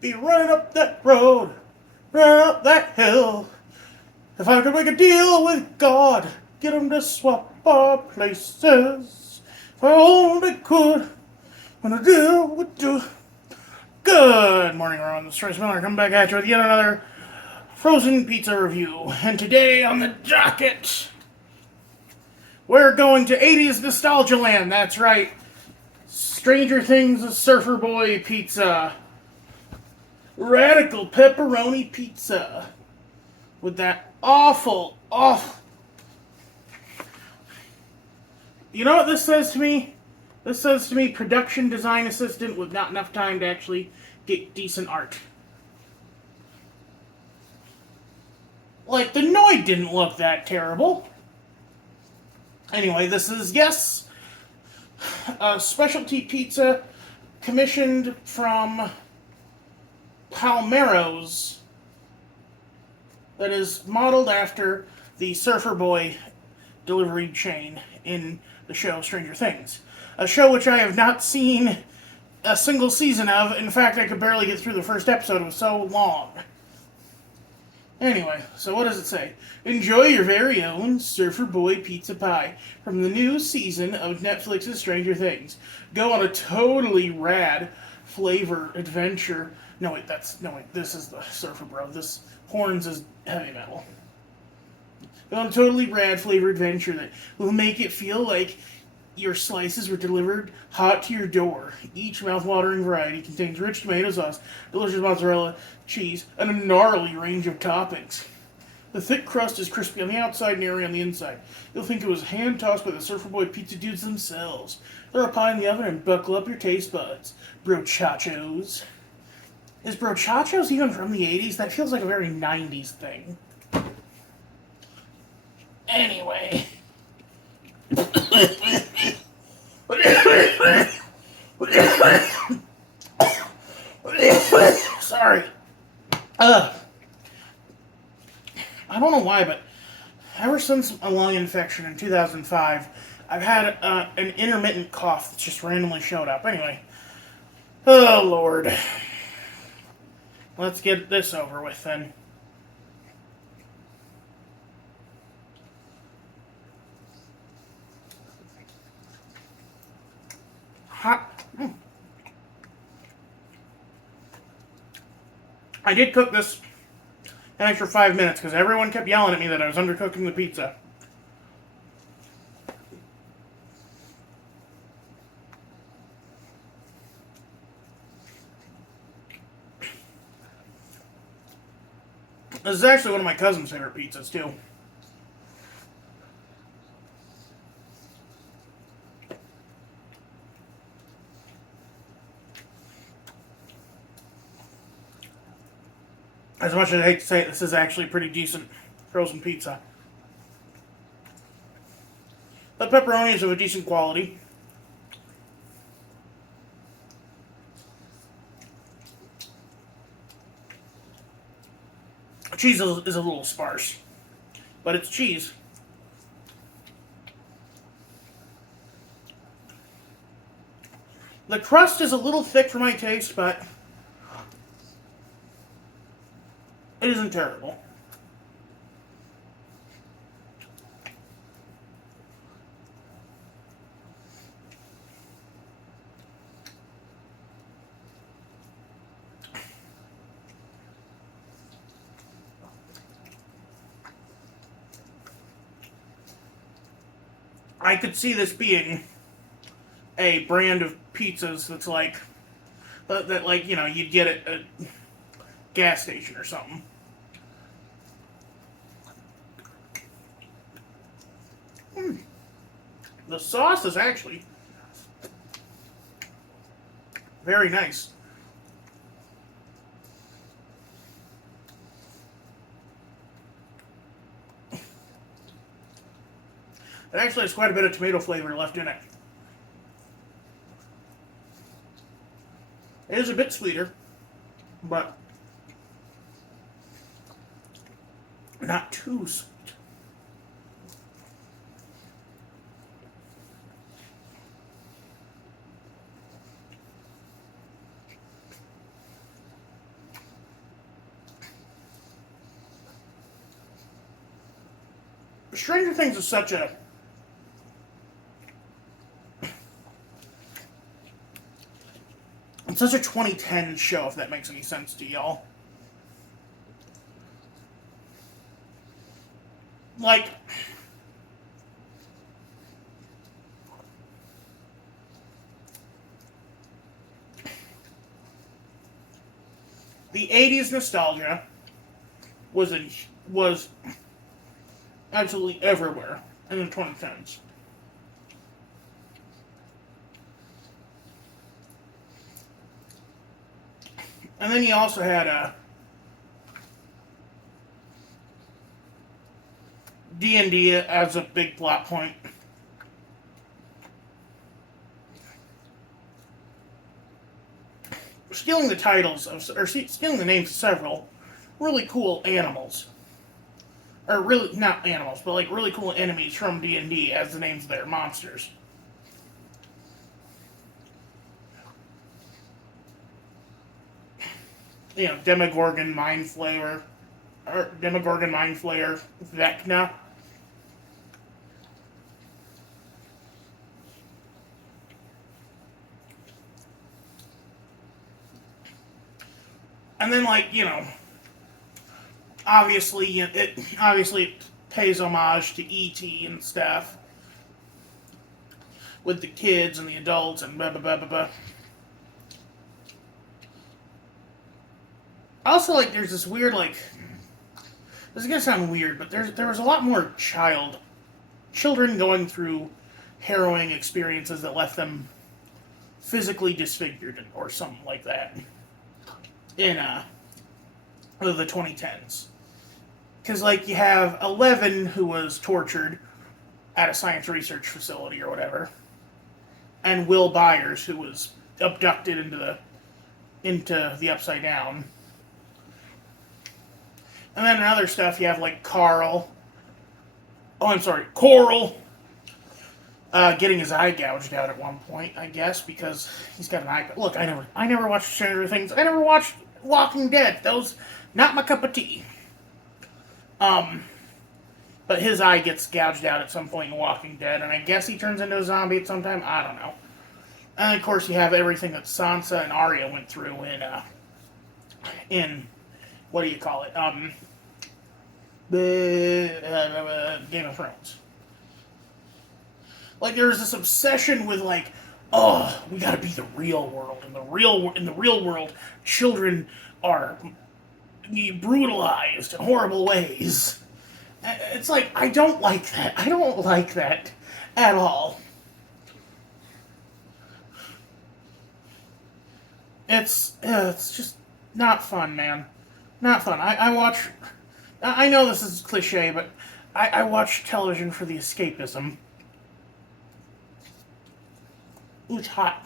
be running up that road, running up that hill. If I could make a deal with God, get him to swap our places. If I only could, when a deal would do. Good morning, everyone. This is Royce Miller coming back at you with yet another frozen pizza review. And today on the docket, we're going to 80s nostalgia land. That's right. Stranger Things Surfer Boy pizza. Radical pepperoni pizza. With that awful. You know what this says to me? This says to me production design assistant with not enough time to actually get decent art. Like, the Noid didn't look that terrible. Anyway, this is, yes, a specialty pizza commissioned from Palmero's that is modeled after the Surfer Boy delivery chain in the show Stranger Things. A show which I have not seen a single season of. In fact, I could barely get through the first episode. It was so long. Anyway, so what does it say? Enjoy your very own Surfer Boy pizza pie from the new season of Netflix's Stranger Things. Go on a totally rad flavor adventure. No wait, this is the Surfer Bro. This Horns is heavy metal. Go on a totally rad flavor adventure that will make it feel like your slices were delivered hot to your door. Each mouth-watering variety contains rich tomato sauce, delicious mozzarella, cheese, and a gnarly range of toppings. The thick crust is crispy on the outside and airy on the inside. You'll think it was hand-tossed by the Surfer Boy pizza dudes themselves. Throw a pie in the oven and buckle up your taste buds. Brochachos. Is brochachos even from the 80s? That feels like a very 90s thing. Anyway. Sorry. I don't know why, but ever since a lung infection in 2005, I've had an intermittent cough that just randomly showed up. Anyway. Oh, Lord. Let's get this over with, then. Hot. I did cook this an extra 5 minutes because everyone kept yelling at me that I was undercooking the pizza. This is actually one of my cousin's favorite pizzas, too. As much as I hate to say it, this is actually pretty decent frozen pizza. The pepperoni is of a decent quality. Cheese is a little sparse, but it's cheese. The crust is a little thick for my taste, but it isn't terrible. I could see this being a brand of pizzas that's like you'd get at a gas station or something. The sauce is actually very nice. It actually has quite a bit of tomato flavor left in it. It is a bit sweeter, but not too sweet. Stranger Things is such a 2010 show, if that makes any sense to y'all. Like, the 80s nostalgia was absolutely everywhere in the 2010s. And then you also had D&D as a big plot point. Stealing the titles of, or stealing the names of several really cool animals, or really not animals, but like really cool enemies from D&D as the names of their monsters. You know, Demogorgon Mind Flayer, or Demogorgon Mind Flayer, Vecna. And then, like, you know, obviously pays homage to E.T. and stuff with the kids and the adults and blah blah blah blah blah. Also, like, there's this weird, like, this is gonna sound weird, but there was a lot more children going through harrowing experiences that left them physically disfigured or something like that in the 2010s. Because, like, you have Eleven, who was tortured at a science research facility or whatever, and Will Byers, who was abducted into the Upside Down. And then in other stuff, you have, like, Coral, getting his eye gouged out at one point, I guess, because he's got an eye. Look, I never watched Stranger Things. I never watched Walking Dead. Those, not my cup of tea. But his eye gets gouged out at some point in Walking Dead, and I guess he turns into a zombie at some time. I don't know. And of course, you have everything that Sansa and Arya went through in what do you call it? Game of Thrones. Like, there's this obsession with, like, oh, we gotta be the real world. In the real world, children are brutalized in horrible ways. It's like, I don't like that. I don't like that at all. It's just not fun, man. Not fun. I know this is cliche, but I watch television for the escapism. Ooh, it's hot.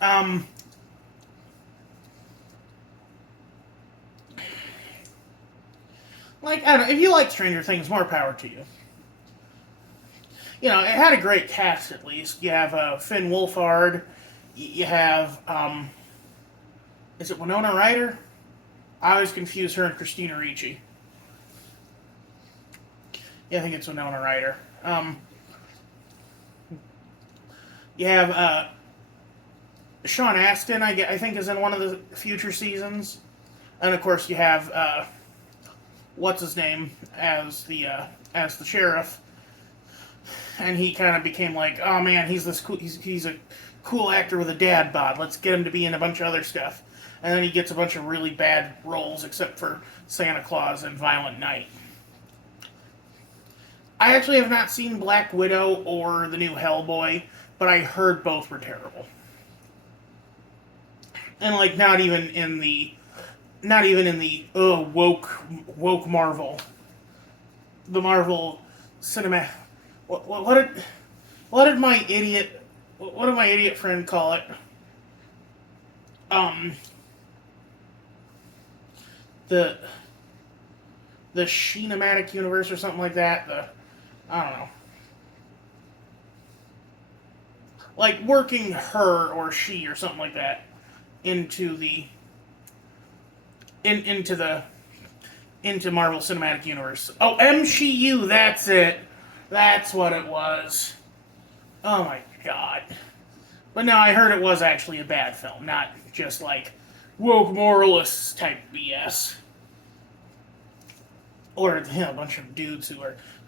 Um, like, I don't know, if you like Stranger Things, more power to you. You know, it had a great cast, at least. You have Finn Wolfhard. You have, is it Winona Ryder? I always confuse her and Christina Ricci. Yeah, I think it's Winona Ryder. You have Sean Astin, I think, is in one of the future seasons. And, of course, you have, what's his name, as the sheriff. And he kind of became like, oh man, he's a cool actor with a dad bod. Let's get him to be in a bunch of other stuff. And then he gets a bunch of really bad roles, except for Santa Claus and Violent Night. I actually have not seen Black Widow or the new Hellboy, but I heard both were terrible. And like not even in the woke Marvel, the Marvel cinema. What did what did my idiot friend call it? Um, the the Sheenematic universe or something like that. I don't know, like working her or she or something like that into the into the into Marvel Cinematic Universe. Oh, MCU, that's it. That's what it was. Oh my god. But no, I heard it was actually a bad film, not just like woke moralists type BS. Or a bunch of dudes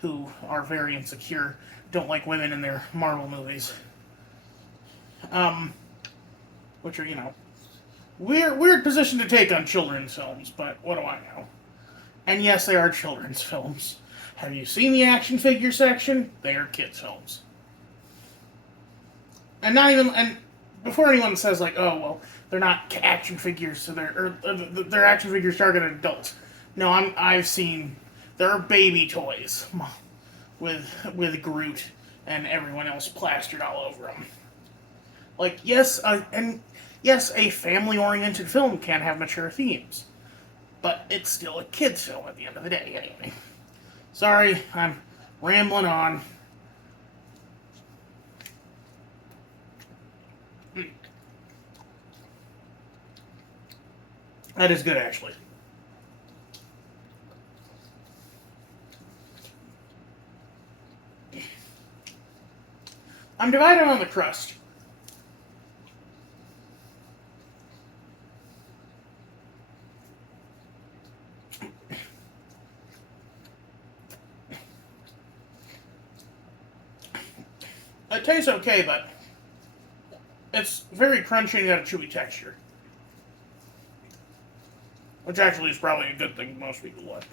who are very insecure, don't like women in their Marvel movies. Um, which are weird position to take on children's films, but what do I know? And yes, they are children's films. Have you seen the action figure section? They are kids' films. And not even and before anyone says like, oh well, they're not action figures, so they're action figures targeted at adults. No, I've seen there are baby toys with Groot and everyone else plastered all over them. Like yes, a family-oriented film can have mature themes, but it's still a kids' film at the end of the day. Anyway, sorry, I'm rambling on. That is good, actually. I'm divided on the crust. It tastes okay, but it's very crunchy and got a chewy texture. Which actually is probably a good thing most people like.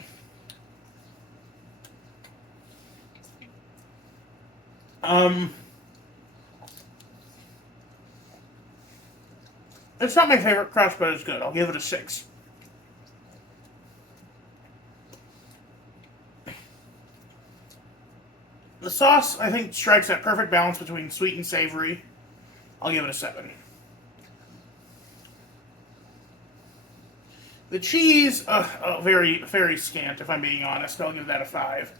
Um, it's not my favorite crust, but it's good. I'll give it a 6. The sauce, I think, strikes that perfect balance between sweet and savory. I'll give it a 7. The cheese, very, very scant, if I'm being honest. I'll give that a 5.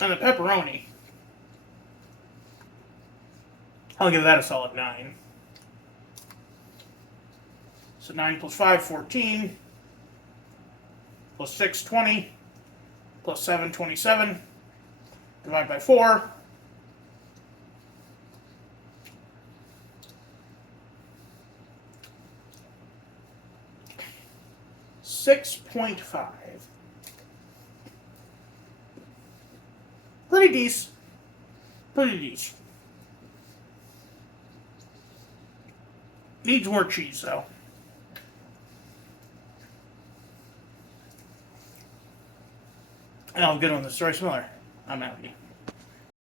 And the pepperoni, I'll give that a solid 9. So 9 plus 5, 14. Plus 6, 20. Plus 7, 27. Divide by 4. 6.5. Pretty decent. Pretty decent. Needs more cheese, though. And I'll get on this. Royce Miller. I'm out of here.